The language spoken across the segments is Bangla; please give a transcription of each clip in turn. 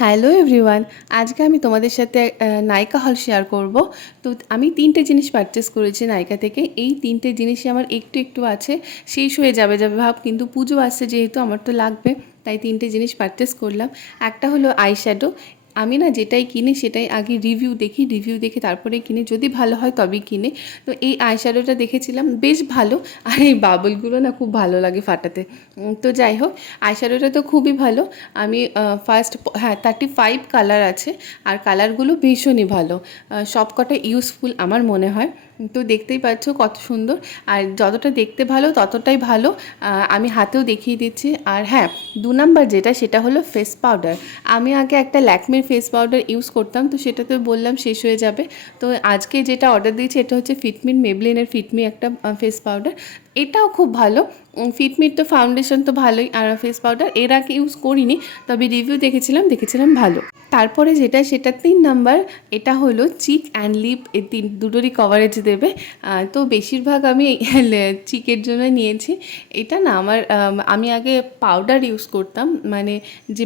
হ্যালো এভরিওয়ান, আজকে আমি তোমাদের সাথে নাইকা হল শেয়ার করব। তো আমি 3টে জিনিস পারচেস করেছি নাইকা থেকে। এই 3টে জিনিসই আমার একটু একটু আছে, শেষ হয়ে যাবে ভাব, কিন্তু পুজো আসছে যেহেতু আমার তো লাগবে, তাই 3টে জিনিস পারচেস করলাম। একটা হলো আইশ্যাডো। আমি না যেটাই কিনি সেটাই আগে রিভিউ দেখে তারপরে কিনি, যদি ভালো হয় তবেই কিনি। তো এই আইশ্যাডোটা দেখেছিলাম, বেশ ভালো। আর এই বাবলগুলো না খুব ভালো লাগে ফাটাতে। তো যাই হোক, আইশ্যাডোটা তো খুবই ভালো। আমি ফার্স্ট, হ্যাঁ, 35 কালার আছে, আর কালারগুলো ভীষণই ভালো, সব কটা ইউজফুল আমার মনে হয়। তো দেখতেই পাচ্ছ কত সুন্দর, আর যতটা দেখতে ভালো ততটাই ভালো। আমি হাতেও দেখিয়ে দিচ্ছি। আর হ্যাঁ, 2 নাম্বার যেটা, সেটা হলো ফেস পাউডার। আমি আগে একটা ল্যাকমির ফেস পাউডার ইউজ করতাম, তো সেটা তো বললাম শেষ হয়ে যাবে। তো আজকে যেটা অর্ডার দিয়েছি এটা হচ্ছে ফিটমির, মেবলিনের ফিটমি একটা ফেস পাউডার। এটাও খুব ভালো। ফিটমির তো ফাউন্ডেশন তো ভালোই, আর ফেস পাউডার এর আগে ইউজ করিনি, তবে রিভিউ দেখেছিলাম ভালো। তারপরে যেটা, সেটা 3 নাম্বার। এটা হলো চিক অ্যান্ড লিপ, এই দুটোরই কভারেজ দেবে। তো বেশিরভাগ আমি চিকের জন্য নিয়েছি। এটা না আমার, আমি আগে পাউডার ইউজ করতাম, মানে যে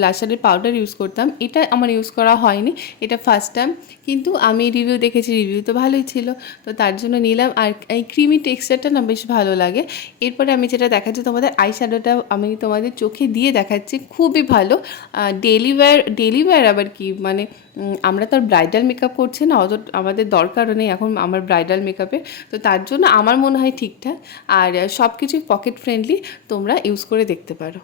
ব্লাশারের পাউডার ইউজ করতাম, এটা আমার ইউজ করা হয়নি, এটা ফার্স্ট টাইম। কিন্তু আমি রিভিউ দেখেছি, রিভিউ তো ভালোই ছিল, তো তার জন্য নিলাম। আর এই ক্রিমি টেক্সচারটা না বেশ ভালো লাগে। এরপরে আমি যেটা দেখাচ্ছি তোমাদের, আইশ্যাডোটা আমি তোমাদের চোখে দিয়ে দেখাচ্ছি, খুবই ভালো। ডেলি ওয়্যার আবার কি, মানে আমরা তো আর ব্রাইডাল মেকআপ করছি না, অত আমাদের দরকারও নেই এখন আমার ব্রাইডাল মেকআপে। তো তার জন্য আমার মনে হয় ঠিকঠাক, আর সব কিছুই পকেট ফ্রেন্ডলি, তোমরা ইউজ করে দেখতে পারো।